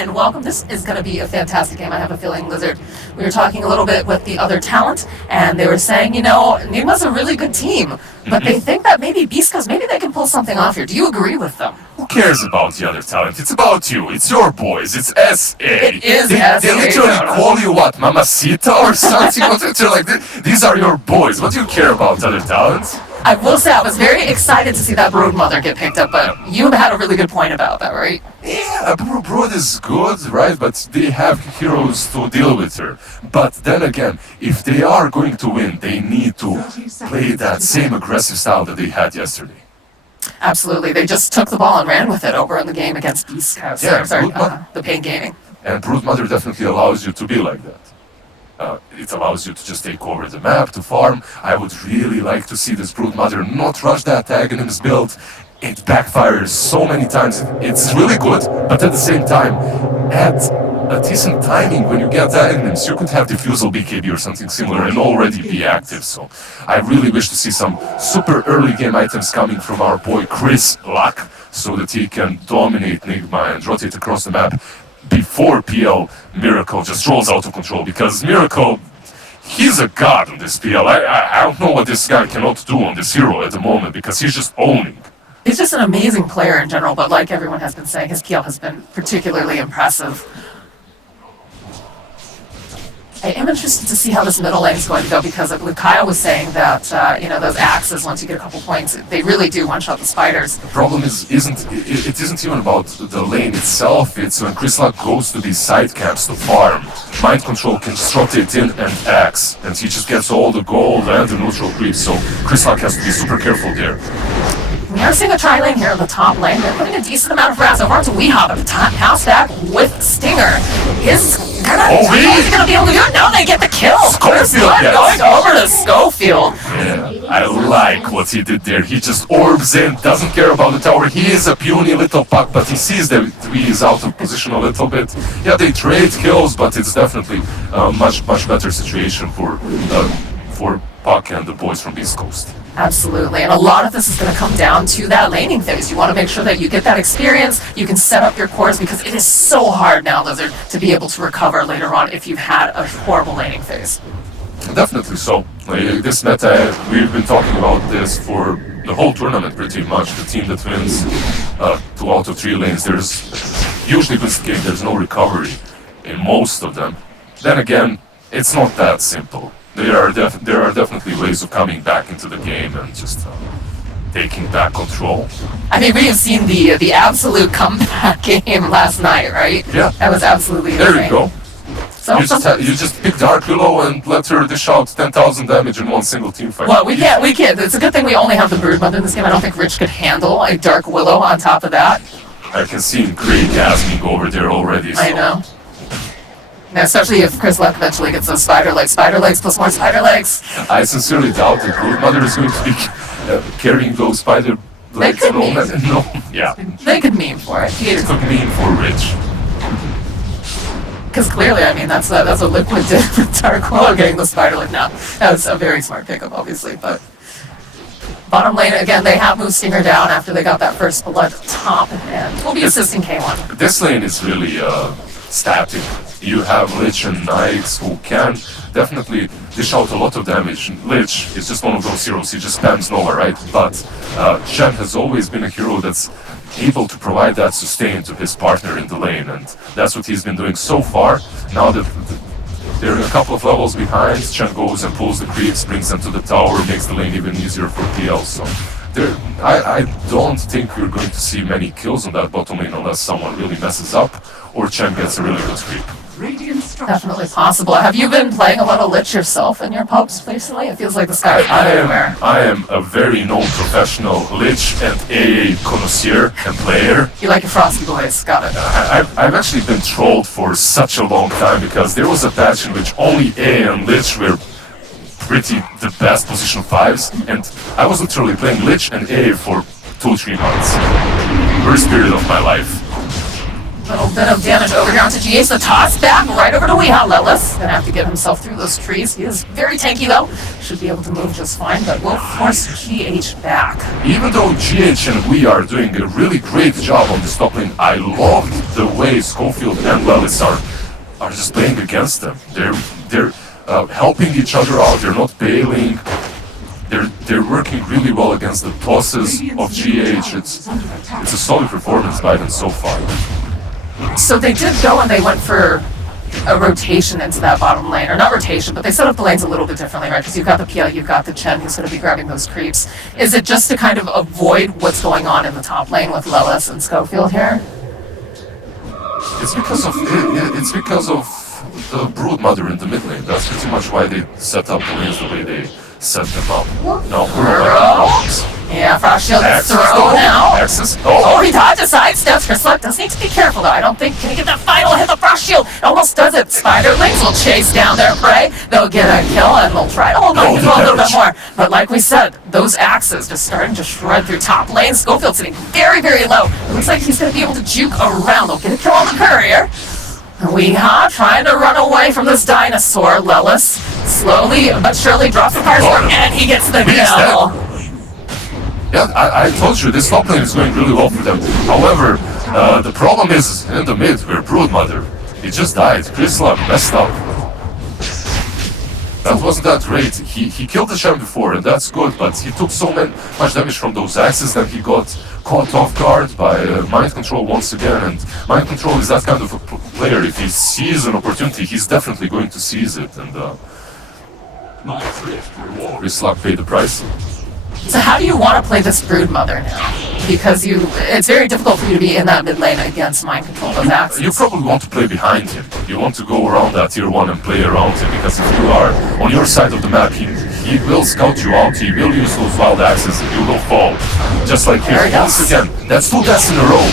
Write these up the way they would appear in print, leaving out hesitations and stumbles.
and welcome. This is going to be a fantastic game. I have a feeling, Lizard. We were talking a little bit with the other talent, and they were saying, you know, NIGMA's a really good team, but they think that maybe BEASTCOAST, maybe they can pull something off here. Do you agree with them? Who cares about the other talent? It's about you. It's your boys. It's SA. It is they SA. literally call you what, Mamacita or something? They're like, these are your boys. What do you care about other talents? I will say I was very excited to see that Broodmother get picked up, but you had a really good point about that, right? Yeah, Brood is good, right? But they have heroes to deal with her. But then again, if they are going to win, they need to play that same aggressive style that they had yesterday. Absolutely. They just took the ball and ran with it over in the game against BEASTCOAST. Yeah, the Pain Gaming. And Broodmother definitely allows you to be like that. It allows you to just take over the map, to farm. I would really like to see this Broodmother not rush that Aghanim's build. It backfires so many times. It's really good, but at the same time, at a decent timing when you get Aghanims, you could have Diffusal BKB or something similar and already be active. So I really wish to see some super early game items coming from our boy Chris Luck, so that he can dominate NIGMA and rotate across the map before PL Miracle just rolls out of control, because Miracle, he's a god on this PL. I don't know what this guy cannot do on this hero at the moment, because he's just owning. He's just an amazing player in general, but like everyone has been saying, his PL has been particularly impressive. I am interested to see how this middle lane is going to go, because Kyle was saying that, you know, those axes, once you get a couple points, they really do one-shot the spiders. The problem isn't even about the lane itself, it's when Chris Luck goes to these side camps to farm. Mind Control can just rotate in and axe, and he just gets all the gold and the neutral creeps, so Chris Luck has to be super careful there. We are seeing a tri-lane here in the top lane. They're putting a decent amount of Raz over onto Weehop at the top. House back with Stinger. Is gonna be able to do it? No, they get the kill. Schofield going over to Schofield. Yeah, I like what he did there. He just orbs in, doesn't care about the tower. He is a puny little puck, but he sees that he is out of position a little bit. Yeah, they trade kills, but it's definitely a much better situation for Puck and the boys from BEASTCOAST. Absolutely, and a lot of this is going to come down to that laning phase. You want to make sure that you get that experience, you can set up your cores, because it is so hard now, Lizard, to be able to recover later on if you've had a horrible laning phase. Definitely so. This meta, we've been talking about this for the whole tournament pretty much. The team that wins 2 out of 3 lanes, there's usually this game, there's no recovery in most of them. Then again, it's not that simple. There are definitely ways of coming back into the game and just taking back control. I mean, we have seen the absolute comeback game last night, right? Yeah. That was absolutely insane. There you go. So you just pick Dark Willow and let her dish out 10,000 damage in one single team fight. Well, we can't. It's a good thing we only have the Broodmother in this game. I don't think Rich could handle a Dark Willow on top of that. I can see Great Gasming over there already. So. I know. Now, especially if Chris Luck eventually gets those spider legs plus more spider legs. I sincerely doubt that Broodmother is going to be carrying those spider legs. No, yeah. They could meme for it. It could meme for Rich. Because clearly, I mean, that's a Liquid did with Dark Willow getting the spider leg. Now, that was a very smart pickup, obviously, but bottom lane, again, they have moved Stinger down after they got that first blood top, and we'll be assisting K1. This lane is really static. You have Lich and Knights who can definitely dish out a lot of damage. Lich is just one of those heroes, he just spams Nova, right? But Shen has always been a hero that's able to provide that sustain to his partner in the lane, and that's what he's been doing so far. Now that they're a couple of levels behind, Shen goes and pulls the creeps, brings them to the tower, makes the lane even easier for PL. So I don't think you're going to see many kills on that bottom lane unless someone really messes up or Chen gets a really good creep. Definitely possible. Have you been playing a lot of Lich yourself in your pubs recently? It feels like the sky is everywhere. I am a very known professional Lich and AA connoisseur and player. You like your Frosty Boys, got it. I've actually been trolled for such a long time, because there was a patch in which only AA and Lich were pretty the best position 5s, and I was literally playing Lich and AA for 2-3 months. Worst period of my life. Little bit of damage over here onto GH. The toss back right over to Weehaw. Lilith gonna have to get himself through those trees. He is very tanky though. Should be able to move just fine, but will force GH back. Even though GH and we are doing a really great job on this top lane, I love the way Schofield and Lilith are just playing against them. They're helping each other out. They're not bailing. They're working really well against the tosses of GH. It's a solid performance by them so far. So they did go and they went for a rotation into that bottom lane, or not rotation, but they set up the lanes a little bit differently, right? Because you've got the PL, you've got the Chen who's going to be grabbing those creeps. Is it just to kind of avoid what's going on in the top lane with Lilith and Schofield here? It's because of the Broodmother in the mid lane. That's pretty much why they set up the lanes the way they set them up. No, yeah, Frost Shield is thrown now. Oh, he dodges, sidesteps. Chryslip does need to be careful though. I don't think can he get that final hit. The Frost Shield almost does it. Spiderlings will chase down their prey. They'll get a kill and they'll try to hold on to a little bit more. But like we said, those axes just starting to shred through top lane. Schofield sitting very, very low. It looks like he's going to be able to juke around. They'll get a kill on the courier. Weehaw trying to run away from this dinosaur. Lilith slowly but surely drops the fire sword and he gets the kill. Yeah, I told you, this top lane is going really well for them. However, the problem is in the mid, where Broodmother, he just died. Chryslip messed up. That wasn't that great. He killed the champ before, and that's good, but he took so much damage from those axes that he got caught off guard by mind control once again. And mind control is that kind of a player. If he sees an opportunity, he's definitely going to seize it. And Chryslip paid the price. So how do you want to play this Broodmother now? Because it's very difficult for you to be in that mid lane against mind control of axes. You probably want to play behind him. You want to go around that tier 1 and play around him, because if you are on your side of the map, he will scout you out, he will use those wild axes and you will fall. Just like here. Once again, that's 2 deaths in a row.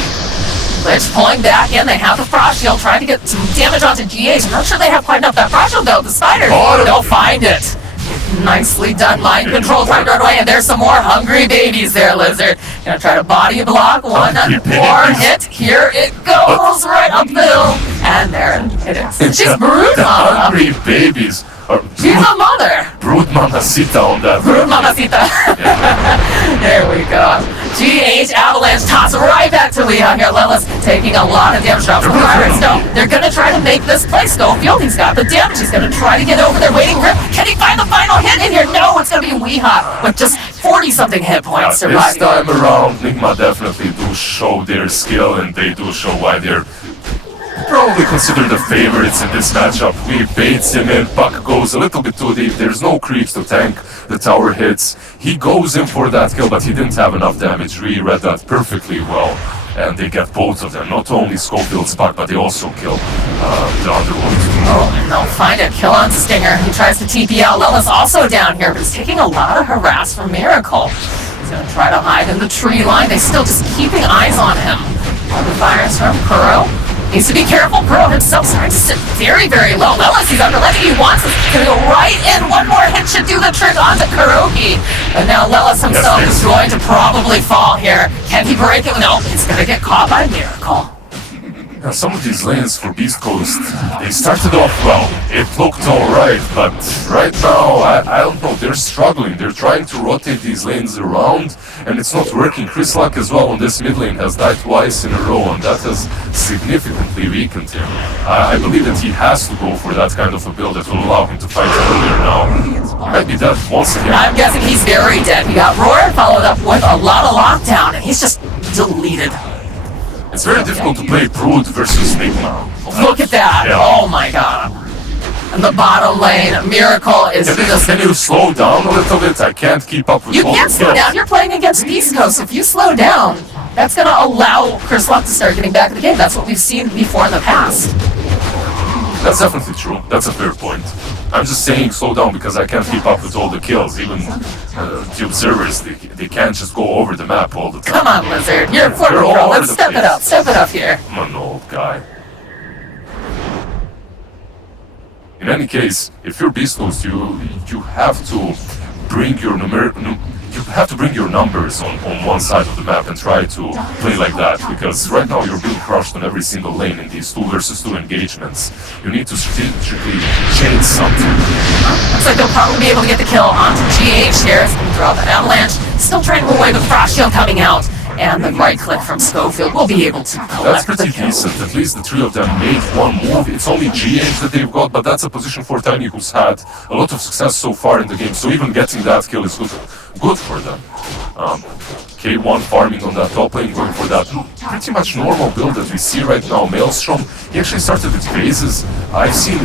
Lich pulling back in, they have the Frost Shield, trying to get some damage onto GH. I'm not sure they have quite enough that Frost Shield though. The Spiders, they'll find it. Nicely done, mind control, trying to run away, and there's some more hungry babies there, Lizard. Gonna try to body block, one more hit, here it goes, right up the hill, and there it is. She's Broodmama. The hungry babies. She's a mother. Broodmamacita on that. Broodmamacita. There we go. GH Avalanche toss right back to Weehaw here. Lilith taking a lot of damage drops from Fire Stone. They're going to try to make this play. Schofield, he's got the damage. He's going to try to get over there. Waiting Rip. Can he find the final hit in here? No, it's going to be Weehaw with just 40-something hit points. This time around, NIGMA definitely do show their skill, and they do show why they're probably considered the favorites in this matchup. We baits him in, Puck goes a little bit too deep, there's no creeps to tank the tower hits. He goes in for that kill, but he didn't have enough damage. We read that perfectly well, and they get both of them. Not only Schofield's Puck, but they also kill the Underworld. Oh, and they'll find a kill on Stinger. He tries to TP out. Lilith's also down here, but he's taking a lot of harass from Miracle. He's going to try to hide in the tree line. They still just keeping eyes on him. The fires from Kuro. Needs to be careful. Kuro himself starting to sit very, very low. Lilith, he's under Leggy. He wants it. He's going to go right in. One more hit should do the trick onto Kuroki. And now Lilith himself is going to probably fall here. Can he break it? No, he's going to get caught by Miracle. Now, some of these lanes for Beast Coast, they started off well. It looked alright, but right now, I don't know, they're struggling. They're trying to rotate these lanes around, and it's not working. Chryslip as well on this mid lane has died twice in a row, and that has significantly weakened him. I believe that he has to go for that kind of a build that will allow him to fight earlier now. Might be dead once again. I'm guessing he's very dead. We got Roar followed up with a lot of lockdown, and he's just deleted. It's very difficult to play Brood versus NIGMA. Look at that! Yeah. Oh my god. And the bottom lane, Miracle is just... Can you slow down a little bit? I can't keep up with You can't slow down. You're playing against Beast Coast. If you slow down, that's going to allow Chryslip to start getting back in the game. That's what we've seen before in the past. That's definitely true. That's a fair point. I'm just saying slow down because I can't keep up with all the kills. Even the observers, they can't just go over the map all the time. Come on, Lizard. You're a former pro. Let's step it up. Step it up here. I'm an old guy. In any case, if you're Beast Coast, you have to bring your you have to bring your numbers on one side of the map and try to play like that, because right now you're being crushed on every single lane in these 2 versus 2 engagements. You need to strategically change something. Looks like they'll probably be able to get the kill onto GH here. It's going to throw out the avalanche. Still trying to avoid the frost shield coming out. And the right click from Schofield will be able to collect That's pretty the kill. decent. At least the 3 of them made one move. It's only GH that they've got, but that's a position for Tiny who's had a lot of success so far in the game. So even getting that kill is good for them. K1 farming on that top lane, going for that pretty much normal build that we see right now. Maelstrom, he actually started with phases. I've seen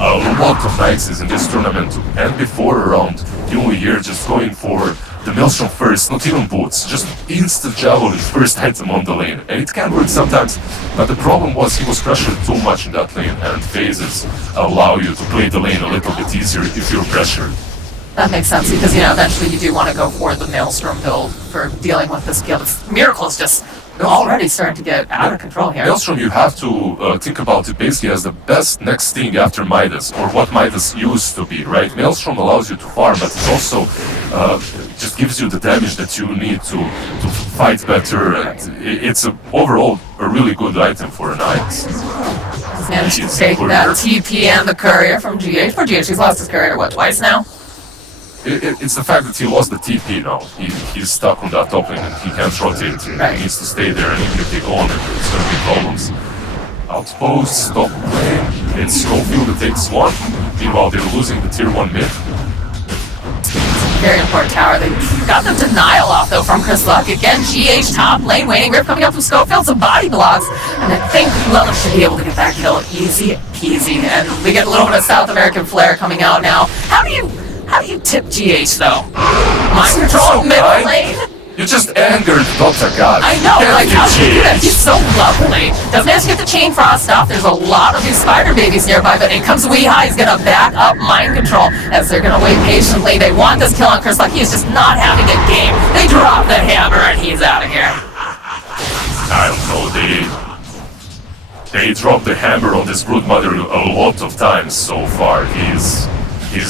a lot of Knights in this tournament and before around New Year just going for the Maelstrom first, not even boots, just instant javelin first item on the lane. And it can work sometimes, but the problem was he was pressured too much in that lane, and phases allow you to play the lane a little bit easier if you're pressured. That makes sense because, eventually you do want to go for the Maelstrom build for dealing with this kill. Miracle is just already starting to get out of control here. Maelstrom, you have to think about it basically as the best next thing after Midas, or what Midas used to be, right? Maelstrom allows you to farm, but it also just gives you the damage that you need to fight better, and it's overall a really good item for a Knight. He's managed to take that TP and the courier from GH. For GH, he's lost his courier, twice now? It's the fact that he lost the TP now. He's stuck on that top lane and he can't rotate. Right. He needs to stay there, and even if they go on, it's going to be problems. Outpost, top lane, it's Schofield that takes 1. Meanwhile, they're losing the tier 1 mid. Very important tower. They got the denial off, though, from Chris Luck. Again, GH top lane waiting. Rip coming up from Schofield, some body blocks. And I think Lella should be able to get that kill easy peasy. And we get a little bit of South American flair coming out now. How do you tip GH, though? Mind control middle lane? You just angered Dota God. I know, how do you do that? He's so lovely. Doesn't manage to get the chain frost off. There's a lot of these spider babies nearby, but in comes Weehigh. He's gonna back up mind control as they're gonna wait patiently. They want this kill on Chris Luck. He's just not having a game. They drop the hammer and he's out of here. I don't know, they dropped the hammer on this Broodmother a lot of times so far. He's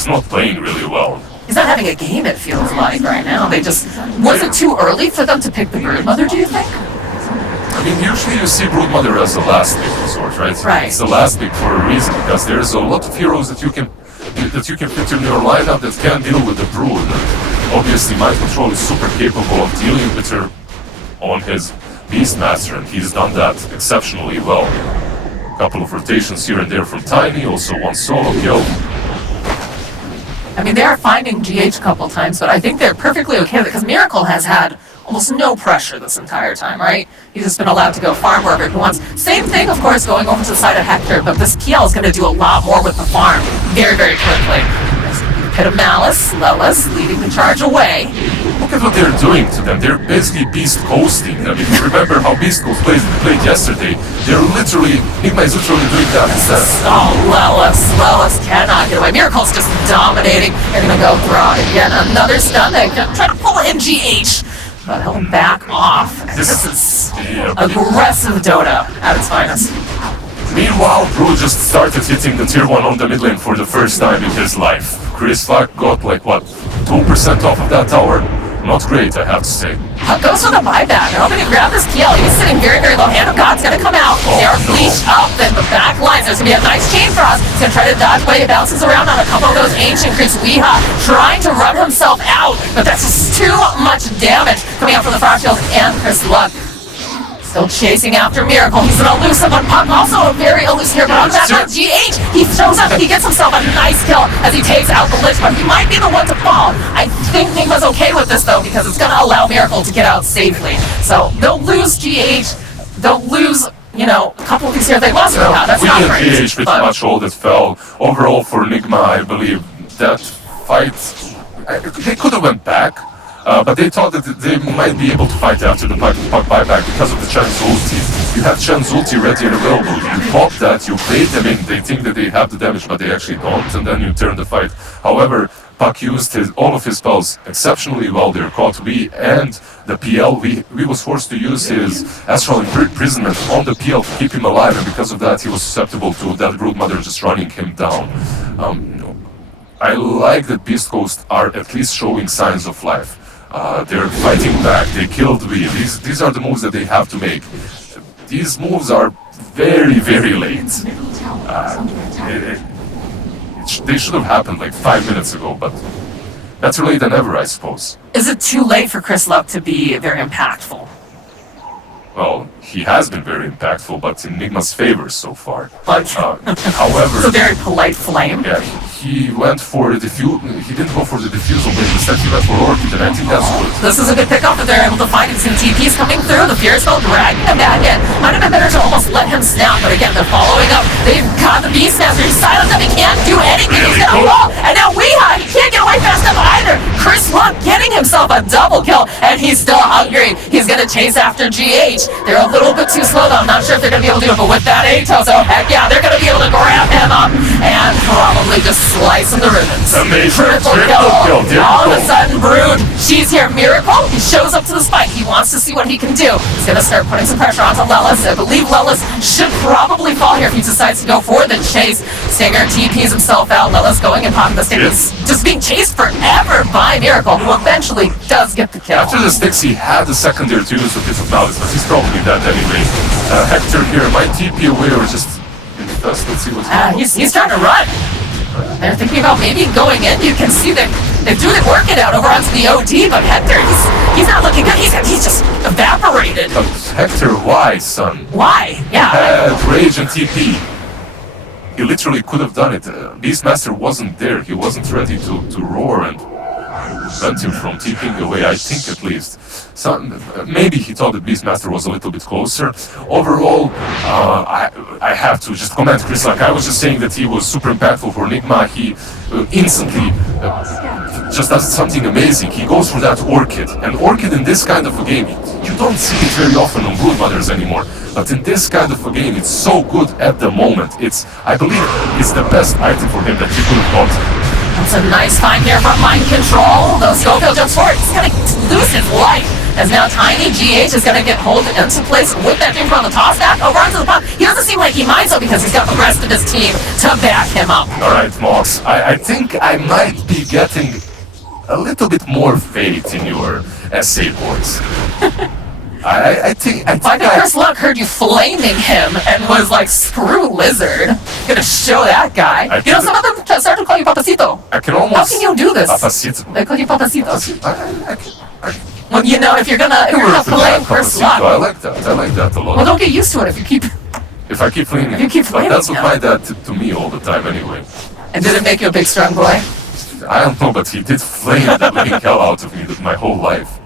not playing really well. He's not having a game, it feels like, right now. Was it too early for them to pick the Broodmother, do you think? I mean, usually you see Broodmother as the last pick resort, right? Right. It's the last pick for a reason, because there's a lot of heroes that you can fit in your lineup that can deal with the Brood. And obviously, Mind Control is super capable of dealing with her on his Beastmaster, and he's done that exceptionally well. A couple of rotations here and there from Tiny, also 1 solo kill. I mean, they are finding GH a couple times, but I think they're perfectly okay with it because Miracle has had almost no pressure this entire time, right? He's just been allowed to go farm wherever he wants. Same thing, of course, going over to the side of Hector, but this PL is going to do a lot more with the farm very, very quickly. Pit of Malice, Lelis leading the charge away. Look at what they're doing to them. They're basically BEASTCOASTing them. If you remember how BEASTCOAST played yesterday, NIGMA is literally doing that instead. Oh, Lelis cannot get away. Miracle's just dominating. They're going to go through again. Another stun. They're going to try to pull in GH. But he'll back off. This is aggressive Dota at its finest. Meanwhile, Brew just started hitting the tier 1 on the mid lane for the first time in his life. Chris Luck got 2% off of that tower. Not great, I have to say. Goes for the buyback. They're hoping to grab this kill. He's sitting very, very low. Hand of God's gonna come out. They are leashed up in the back lines. There's gonna be a nice chain frost. He's gonna try to dodge away. It bounces around on a couple of those ancient creeps. Weehigh trying to run himself out, but that's just too much damage coming out from the frost shield and Chris Luck. Still chasing after Miracle. He's an elusive one. Puck also a very elusive here, but on that one, GH, he shows up and he gets himself a nice kill as he takes out the Lich, but he might be the one to fall. I think NIGMA's okay with this, though, because it's going to allow Miracle to get out safely. So they'll lose GH. They'll lose, a couple of these here. They lost That's not great. GH pretty much all that fell. Overall, for NIGMA, I believe that fight, they could have went back. But they thought that they might be able to fight after the puck buyback because of the Chen's ulti. You have Chen's ulti ready and available. You pop that, you bait them in, they think that they have the damage, but they actually don't, and then you turn the fight. However, Puck used all of his spells exceptionally well. They're caught we and the PL. We was forced to use his astral imprisonment on the PL to keep him alive, and because of that, he was susceptible to that Broodmother just running him down. I like that BEASTCOAST are at least showing signs of life. They're fighting back. They killed V. These are the moves that they have to make. These moves are very, very late. They should have happened like 5 minutes ago, but better late than ever, I suppose. Is it too late for Chris Luck to be very impactful? Well, he has been very impactful, but in NIGMA's favor so far. But However, it's a very polite flame. yeah, he went for the diffuse. He didn't go for the diffusal, but instead he went for Orchid, and I think that's good. This is a good pickup if they're able to find him. Some TPs coming through. The Fear Spell dragging him back in. Might have been better to almost let him snap, but again, they're following up. They've got the Beastmaster. He's silent up. He can't do anything. He's gonna roll. And now Weeha, he can't get away fast enough either. Chris Luck getting himself a double kill, and he's still hungry. He's gonna chase after GH. They're a little bit too slow though. I'm not sure if they're gonna be able to do it, but with that Atos, oh heck yeah, they're gonna be able to grab him up and probably just slice him to ribbons. Amazing. Triple kill. All of a sudden, Brood, she's here. Miracle, he shows up to the spike. He wants to see what he can do. He's gonna start putting some pressure onto Lelis. I believe Lelis should probably fall here if he decides to go for the chase. Stinger TPs himself out. Lelis going and popping the stick. He's just being chased forever by Miracle, who eventually does get the kill. After the sticks, he had the secondary to use a bit of malice, but he's probably dead anyway. Hector here might TP away or just infest. Let's see what's going on. He's trying to run. They're thinking about maybe going in. You can see that they're doing it, working out over onto the OD, but Hector, he's not looking good. He's just evaporated. But Hector, why, son? Why? Yeah. Had rage and TP. He literally could have done it. Beastmaster wasn't there. He wasn't ready to roar and prevent him from TPing away, I think at least. Maybe he thought that Beastmaster was a little bit closer. Overall, I have to just comment Chris Luck. I was just saying that he was super impactful for NIGMA. He instantly just does something amazing. He goes for that Orchid. And Orchid in this kind of a game, you don't see it very often on Broodmothers anymore. But in this kind of a game, it's so good at the moment. I believe it's the best item for him that he could have got. It's a nice find here from Mind Control. Though Schofield jumps forward, he's gonna lose his life. As now Tiny GH is gonna get pulled into place with that thing on the toss back over onto the pump. He doesn't seem like he minds though because he's got the rest of his team to back him up. Alright, Mox, I think I might be getting a little bit more faith in your SA boys. I think Chris Luck heard you flaming him and was like, screw Lizard. Gonna show that guy. You know, some of them start to call you Papacito. I can almost... How can you do this? Papacito. They call you Papacito. I Well, you know, if you're gonna flame Chris Luck. I like that a lot. Well, don't get used to it if you keep... If I keep flaming. If you keep flaming, but that's what yeah. my dad did to me all the time anyway. And did it make you a big strong boy? I don't know, but he did flame the living hell out of me my whole life.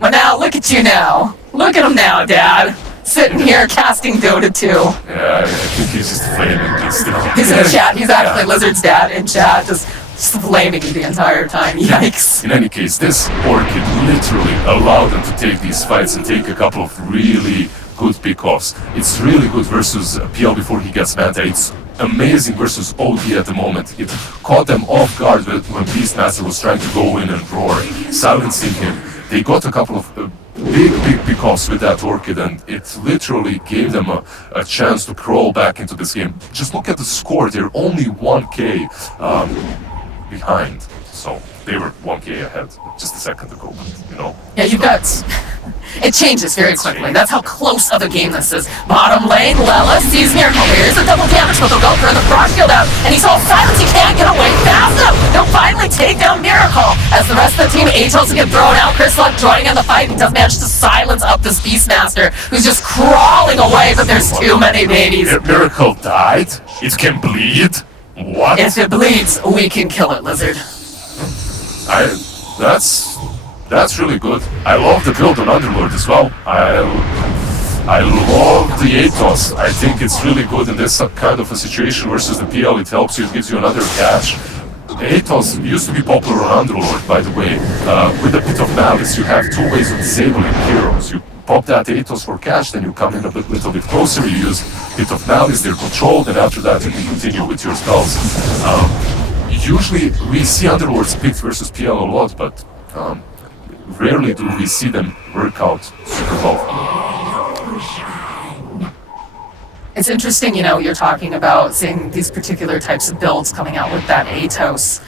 But now, look at you now. Look at him now, Dad. Sitting here casting Dota 2. Yeah, I think he's just flaming me still. He's in chat. He's actually Lizard's dad in chat, just flaming you the entire time. Yikes. In any case, this Orchid literally allowed them to take these fights and take a couple of really good pickoffs. It's really good versus PL before he gets Manta. It's amazing versus OD at the moment. It caught them off guard when Beastmaster was trying to go in and roar, silencing him. They got a couple of big pickoffs with that Orchid, and it literally gave them a chance to crawl back into this game. Just look at the score. They're only 1k behind. So they were 1k ahead just a second ago, you know. Yeah, you've got... It changes very quickly. That's how close of a game this is. Bottom lane, Lelis sees Miracle. Here's a double damage, but they'll go for the frost shield out. And he's all silent. He can't get away fast enough. They'll finally take down Miracle. As the rest of the team, Atos get thrown out. Chris Luck joining in the fight. He does manage to silence up this Beastmaster, who's just crawling away, but there's too many babies. Miracle died? It can bleed? What? If it bleeds, we can kill it, Lizard. That's really good. I love the build on Underlord as well. I love the Atos. I think it's really good in this kind of a situation versus the PL. It helps you, it gives you another catch. Atos used to be popular on Underlord, by the way. With a bit of malice, you have two ways of disabling heroes. You pop that Atos for cash, then you come in a little bit closer, you use a bit of malice, they're controlled, and after that you can continue with your spells. Usually we see Underlords picked versus PL a lot, but rarely do we see them work out super well. It's interesting, you're talking about seeing these particular types of builds coming out with that Atos.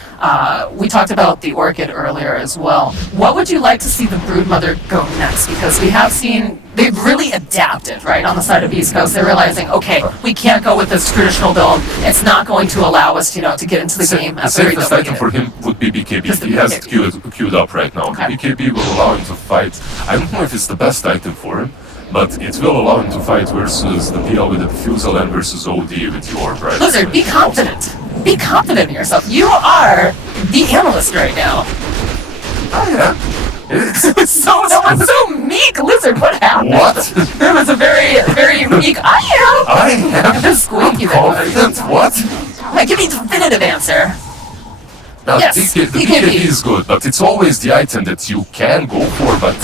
We talked about the Orchid earlier as well. What would you like to see the Broodmother go next? Because we have seen they've really adapted, right, on the side of East Coast. They're realizing, okay, we can't go with this traditional build. It's not going to allow us, to get into the game. The safest item for him would be BKB. He has it queued up right now. Okay. BKB will allow him to fight. I don't know if it's the best item for him, but it will allow him to fight versus the PL with the Diffusal and versus OD with your right? Lizard, be confident. Be confident in yourself. You are the analyst right now. I am. That was so meek, Lizard. What happened? What? It was a very, very unique. I am. Just squeaky there. Confident? What? Give me a definitive answer. Now, Yes, the BKB BKB. is good, but it's always the item that you can go for, but...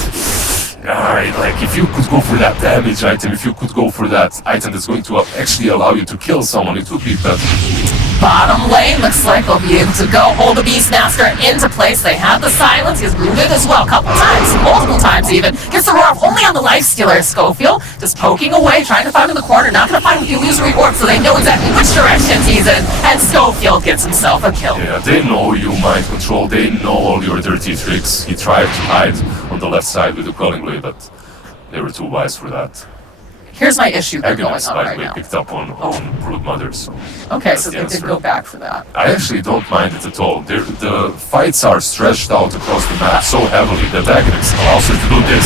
like, if you could go for that damage item, if you could go for that item that's going to actually allow you to kill someone, it would be better. Bottom lane looks like we'll be able to go hold the Beastmaster into place. They have the silence. He's rooted as well a couple times, multiple times even. Gets the roar off only on the Lifestealer. Schofield just poking away, trying to find him in the corner. Not going to find him with the illusory orb, so they know exactly which direction he's in. And Schofield gets himself a kill. Yeah, they know you mind control, they know all your dirty tricks. He tried to hide on the left side with the Quelling Blade, but they were too wise for that. Here's my issue going on Agonist, by right the way, now. picked up on Broodmother, so... Okay, that's so the they did answer. go back for that. I actually don't mind it at all. The fights are stretched out across the map so heavily that Agonist allows us to do this.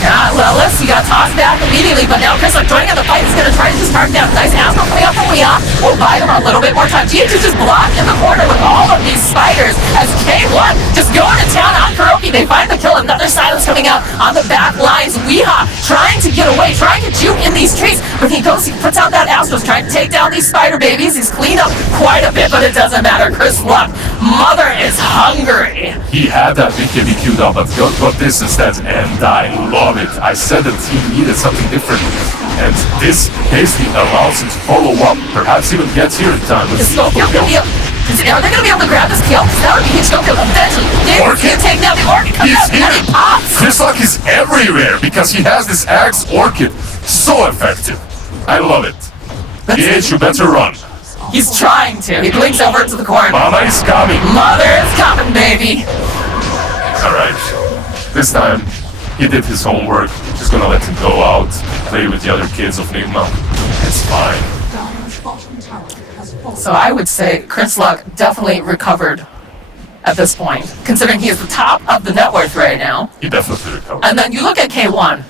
Yeah, Lilith, you got tossed back immediately, but now Chris, joining on the fight, is going to try to just target down. Nice Astro coming up from Leon. We'll buy them a little bit more time. GH is just blocked in the corner with all of these spiders as K1 just going to town on Kuroki. They find the kill. Another silence coming out on the back lines. Weeha trying to get away, trying to juke in these trees, but he puts out that Astro's trying to take down these spider babies. He's cleaned up quite a bit, but it doesn't matter. Chris Luck, Mother is hungry. He had that BKB queued up, but got this instead, and I love it. I said that he needed something different, and this basically allows him to follow up, perhaps even get here in time. Let's see. Are they going to be able to grab this kill? That would be huge. Schofield eventually. Orchid. Take down the Orchid. Comes He's out and he here. pops. Chris Luck is everywhere because he has this Axe Orchid. So effective. I love it. GH, you better run. He's trying to. He blinks over to the corner. Mama is coming. Mother is coming, baby. Alright. This time, he did his homework. Just gonna let him go out, play with the other kids of NIGMA. It's fine. So I would say Chris Luck definitely recovered at this point, considering he is the top of the net worth right now. He definitely recovered. And then you look at K1,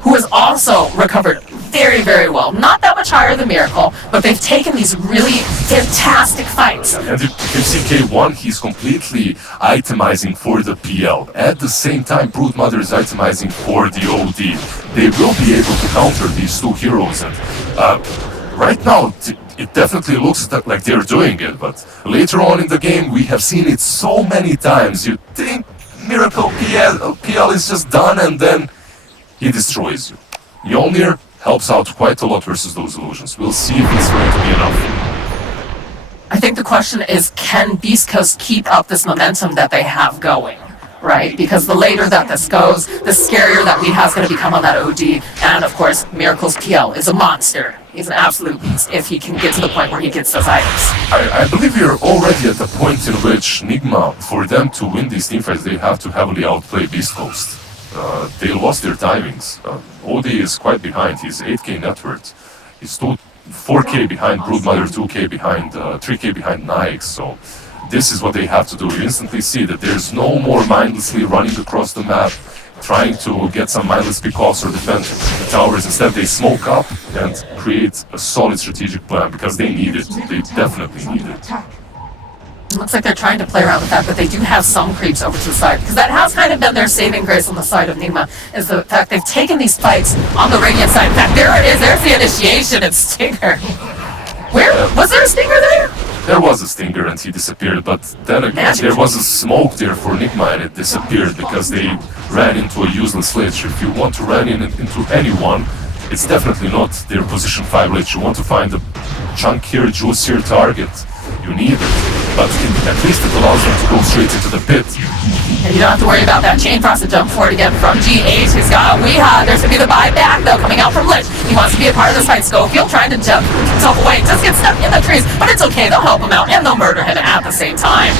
who has also recovered very, very well. Not that much higher than Miracle, but they've taken these really fantastic fights. And if you see K1, he's completely itemizing for the PL. At the same time, Broodmother is itemizing for the OD. They will be able to counter these two heroes. And right now, it definitely looks like they're doing it. But later on in the game, we have seen it so many times. You think Miracle PL is just done, and then he destroys you. Mjolnir helps out quite a lot versus those illusions. We'll see if it's going to be enough. I think the question is, can Beast Coast keep up this momentum that they have going, right? Because the later that this goes, the scarier that Weeha's going to become on that OD. And of course, Miracle's PL is a monster. He's an absolute beast if he can get to the point where he gets those items. I believe we are already at the point in which NIGMA, for them to win these teamfights, they have to heavily outplay Beast Coast. They lost their timings. OD is quite behind. He's 8k net worth. He's 4k behind Broodmother, 2k behind, 3k behind Nike. So this is what they have to do. You instantly see that there's no more mindlessly running across the map, trying to get some mindless pickoffs or defend the towers. Instead, they smoke up and create a solid strategic plan because they need it. They definitely need it. It looks like they're trying to play around with that, but they do have some creeps over to the side. Because that has kind of been their saving grace on the side of NIGMA, is the fact they've taken these fights on the Radiant side. In fact, there it is. There's the initiation. It's Stinger. Where? Was there a Stinger there? There was a Stinger and he disappeared, but then again, there was a smoke there for NIGMA and it disappeared because they ran into a useless lich. If you want to run into anyone, it's definitely not their position 5 lich. You want to find a chunkier, juicier target. you need it. But at least it allows them to go straight into the pit. And you don't have to worry about that chain cross to jump forward again from GH. He's got Weeha. There's going to be the buyback, though, coming out from Lich. He wants to be a part of this fight. Schofield trying to jump himself away. Just get stuck in the trees, but it's okay. They'll help him out, and they'll murder him at the same time.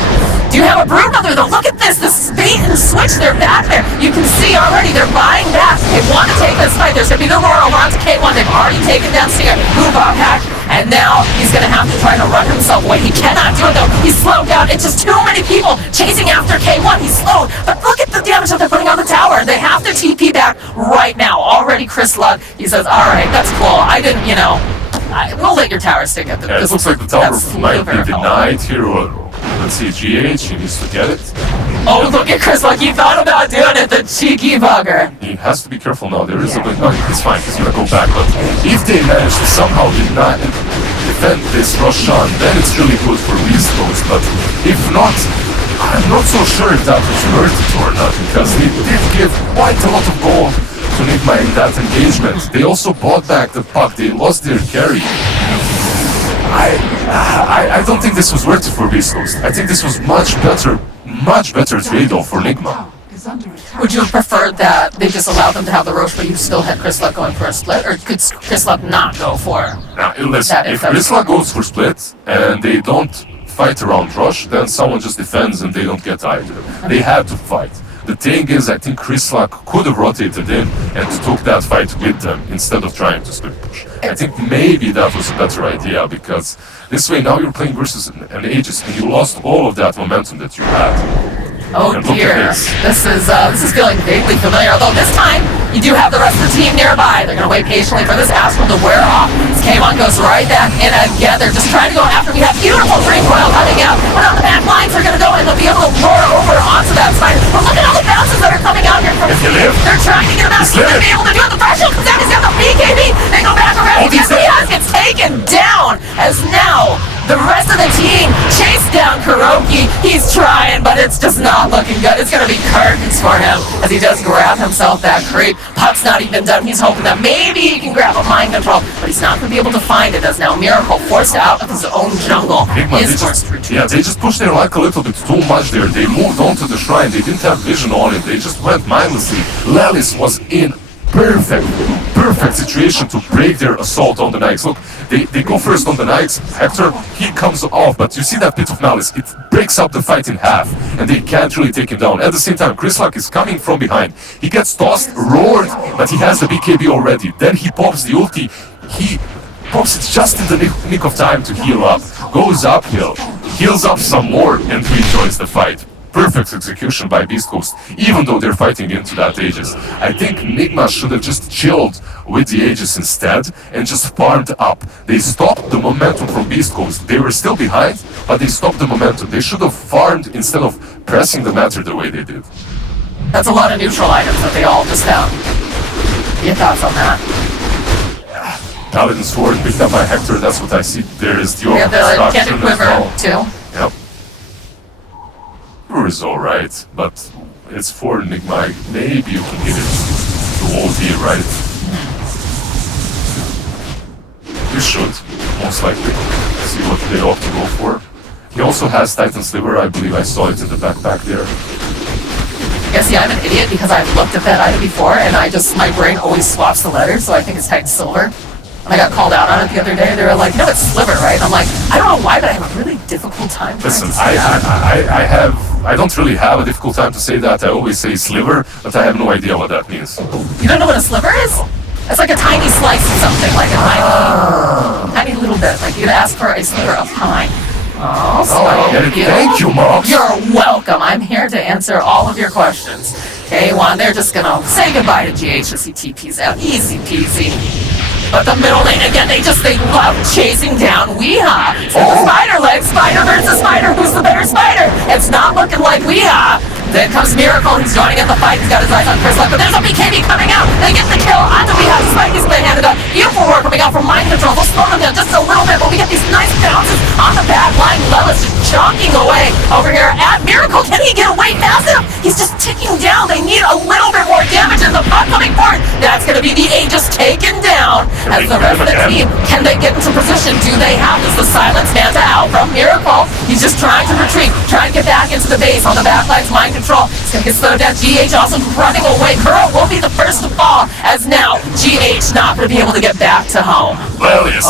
Do you have a Broodmother, though? Look at this. This bait and switch. They're back there. You can see already they're buying back. They want to take this fight. There's going to be the roar over onto K1. They've already taken down Stinger. Boombox hack. And now he's going to have to try to run himself away. He cannot do it, though. He's slowed down. It's just too many people chasing after K1. He's slowed. But look at the damage that they're putting on the tower. They have to TP back right now. Already Chris Luck, he says, all right, that's cool. I didn't, we'll let your tower stick at the... Yeah, it looks like the tower might be denied here. Let's see, GH, he needs to get it. Oh, look at Chris Luck. He thought about doing it, the cheeky bugger. He has to be careful now. There is a bit... No, it's fine. He's going to go back. But if they manage to somehow defend this Roshan, then it's really good for BEASTCOAST. But if not, I'm not so sure if that was worth it or not, because they did give quite a lot of gold to NIGMA in that engagement. They also bought back the puck. They lost their carry. I don't think this was worth it for BEASTCOAST. I think this was much better trade-off for NIGMA. Would you have preferred that they just allowed them to have the Roche, but you still had Chris Luck going for a split, or could Chris Luck not go for listen, if Chris Luck goes for split and they don't fight around Roche, then someone just defends and they don't get either. They have to fight. The thing is, I think Chris Luck could have rotated in and took that fight with them instead of trying to split push. I think maybe that was a better idea, because this way now you're playing versus an Aegis and you lost all of that momentum that you had. Oh dear, this is feeling vaguely familiar, although this time you do have the rest of the team nearby. They're going to wait patiently for this Astral to wear off. As K1 goes right back in again. They're just trying to go after. We have beautiful recoil coming out, but on the back lines they're going to go and they'll be able to roar over onto that spider. But look at all the bounces that are coming out here from the team. They're trying to get him out. He's going to be able to do it. The threshold comes out. He's got the BKB. They go back around. Diaz gets taken down as now the rest of the team chase down Kuroki. He's trying, but it's just not looking good. It's going to be curtains for him as he does grab himself that creep. Puck's not even done. He's hoping that maybe he can grab a mind control, but he's not going to be able to find it as now Miracle, forced out of his own jungle, is forced to retreat. Yeah, they just pushed their luck a little bit too much there. They moved on to the shrine. They didn't have vision on it. They just went mindlessly. Lelis was in perfect situation to break their assault on the Knights. Look, they go first on the Knights. Hector, he comes off, but you see that Pit of Malice, it breaks up the fight in half, and they can't really take him down. At the same time, Chris Luck is coming from behind. He gets tossed, roared, but he has the BKB already. Then he pops the ulti. He pops it just in the nick of time to heal up. Goes uphill, heals up some more, and rejoins the fight. Perfect execution by BEASTCOAST, even though they're fighting into that Aegis. I think NIGMA should have just chilled with the Aegis instead and just farmed up. They stopped the momentum from BEASTCOAST. They were still behind, but they stopped the momentum. They should have farmed instead of pressing the matter the way they did. That's a lot of neutral items that they all just have. Your thoughts on that? Paladin Sword picked up by Hector, that's what I see. There is the We have the Candy Quiver, too. Yep. Quiver is alright, but it's for NIGMA. Maybe you can get it to OD, right? You should, most likely. See what they ought to go for. He also has Titan Sliver, I believe I saw it in the backpack there. Yeah, see, I'm an idiot because I've looked at that item before and my brain always swaps the letters, so I think it's Titan Silver. And I got called out on it the other day. They were like, it's Sliver, right? I'm like, I don't know why, but I have a really difficult time. Listen, I don't really have a difficult time to say that. I always say sliver, but I have no idea what that means. You don't know what a sliver is? It's like a tiny slice of something, like a tiny little bit. Like you'd ask for a sliver of pie. Oh, thank you, Mom. You're welcome. I'm here to answer all of your questions. K1, they're just gonna say goodbye to GH as he TPs out. Easy peasy. But the middle lane again, they love chasing down Weeha. So the spider leg, spider versus spider, who's the better spider? It's not looking like Weeha. Then comes Miracle, he's joining in the fight, he's got his eyes on Chris Luck, but there's a BKB coming out! They get the kill onto Beehive, despite he's been handed up. Beautiful work coming out from Mind Control, they'll slow them down just a little bit, but we get these nice bounces on the back line. Lelis just chonking away over here at Miracle. Can he get away fast enough? He's just ticking down. They need a little bit more damage in the pot coming forward. That's going to be the Aegis taken down. As the rest of the team, can they get into position? Do they have this? The silence Manta out from Miracle. He's just trying to retreat, trying to get back into the base on the back line's Mind Control. He's going to get slowed down. GH also running away. Kuro will be the first to fall, as now GH not going to be able to get back to home. Lelis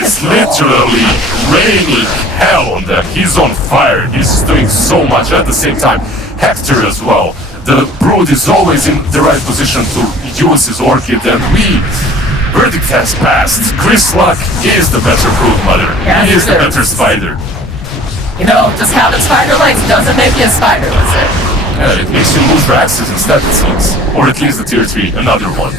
is literally raining hell on them. He's on fire. He's doing so much at the same time. Hector as well. The Brood is always in the right position to use his Orchid, and verdict has passed. Chris Luck is the better Brood Mother. Yes, he is the better Spider. You know, just having spider legs doesn't make you a spider, does it? Yeah, it makes you lose Raxes instead, it seems. Or at least the tier 3, another one.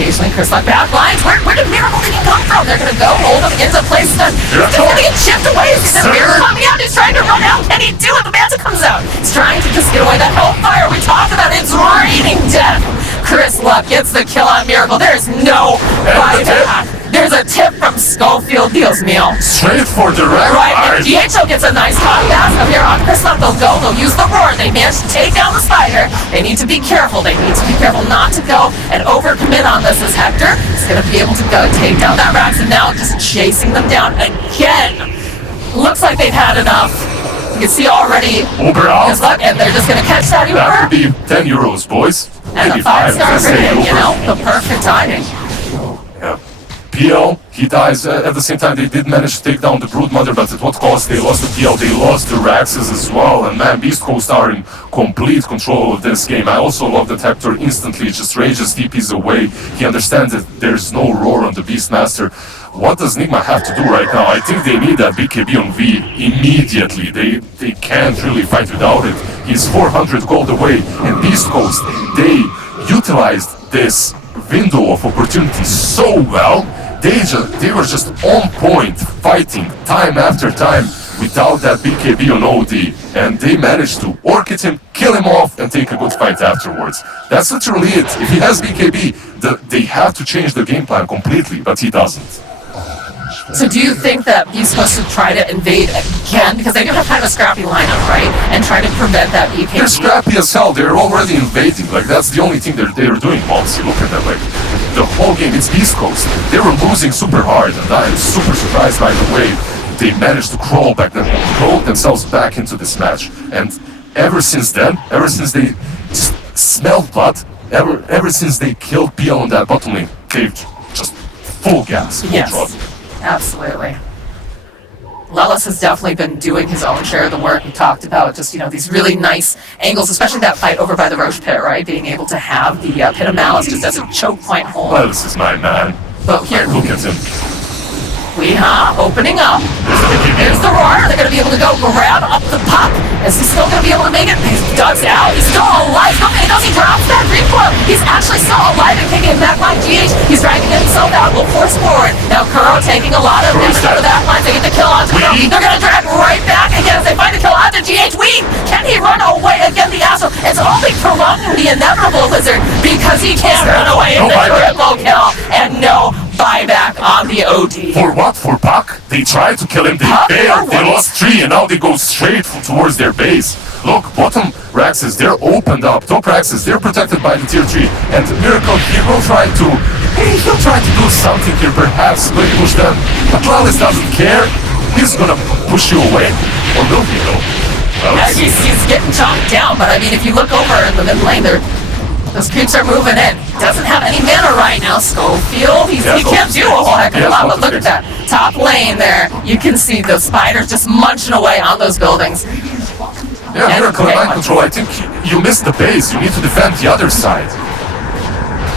Occasionally, Chris Luck back lines. Where did Miracle even come from? They're gonna go hold him into place. He's just gonna get chipped away. He's Miracle coming out. He's trying to run out. Can he do it? The Manta comes out. He's trying to just get away that hellfire we talked about. It's raining death. Chris Luck gets the kill on Miracle. There's no buyback. There's a tip from Schofield, Dios mío. Straight for the Right, and DHO gets a nice top pass up here on Chris Luck. They'll use the roar. They managed to take down the spider. They need to be careful. They need to be careful not to go and overcommit on this, as Hector is going to be able to go take down that Rax, and now just chasing them down again. Looks like they've had enough. You can see already Uber out. Chris Luck, and they're just going to catch that Uber. That would be 10 euros, boys. And maybe a 5-star for him, you Uber. know, the perfect timing. Yeah. PL, he dies at the same time. They did manage to take down the Brood Mother, but at what cost? They lost the PL, they lost the Raxes as well, and man, BEASTCOAST are in complete control of this game. I also love that Hector instantly just rages TPs away. He understands that there's no roar on the Beastmaster. What does NIGMA have to do right now? I think they need that BKB on V immediately. They can't really fight without it. He's 400 gold away, and BEASTCOAST, they utilized this window of opportunity so well. They were just on point, fighting time after time without that BKB on OD, and they managed to Orchid him, kill him off, and take a good fight afterwards. That's literally it. If he has BKB, they have to change the game plan completely, but he doesn't. So do you think that he's supposed to try to invade again? Because they do have kind of a scrappy lineup, right? And try to prevent that BKB. They're scrappy as hell. They're already invading. Like, that's the only thing they're doing, Monsi. Look at that. Like, the whole game, it's BEASTCOAST. They were losing super hard, and I am super surprised by the way they managed to crawl themselves back into this match. And ever since then, ever since they just smelled blood, ever since they killed PL on that bottom lane, they've just full gas, full throttle. Absolutely. Lelis has definitely been doing his own share of the work. We talked about just, you know, these really nice angles, especially that fight over by the Roche pit, right? Being able to have the Pit of Malice just as a choke point hold. Lelis is my man. But here, Look at him. opening up. There's the roar. They're going to be able to go grab up the puck. Is he still going to be able to make it? He's ducks out. He's still alive. Okay, does he drops that recoil? He's actually still alive and kicking back line. GH, he's dragging himself out. Will force forward. Now Kuro taking a lot of damage out of that line. They get the kill onto him. They're going to drag right back again as they find the kill onto GH. Can he run away again? The asshole. It's only prolonging the inevitable, Lizard, because he can't run away in the triple kill. And no buyback on the OD. For what? For Puck? They tried to kill him, they failed, they lost 3, and now they go straight towards their base. Look, bottom Raxes, they're opened up. Top Raxes, they're protected by the tier 3. And Miracle, he'll try to do something here, perhaps split push them. But Lelis doesn't care. He's gonna push you away. Or will he though? Yeah, he's getting chopped down, but I mean, if you look over in the mid lane, those creeps are moving in. Doesn't have any mana right now. Schofield, he can't do a whole heck of a lot, but look at that top lane there. You can see the spiders just munching away on those buildings. Yeah, Miracle and Mind Control, I think you missed the base. You need to defend the other side.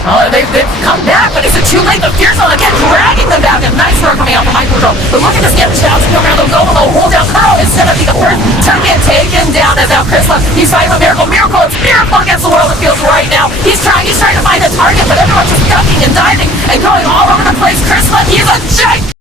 Oh, they've come back, but is it too late? The Fearsome again dragging them back. A nice throw coming out from Mind Control. But look at this, get shouts come around. They'll go and they'll hold down. Kuro is going to be the first to get taken down as now Chris Luck. He's fighting with Miracle. It's Miracle against the world, it feels right now. He's trying to find a target, but everyone's just ducking and diving and going all over the place. Chris Luck, he's a giant.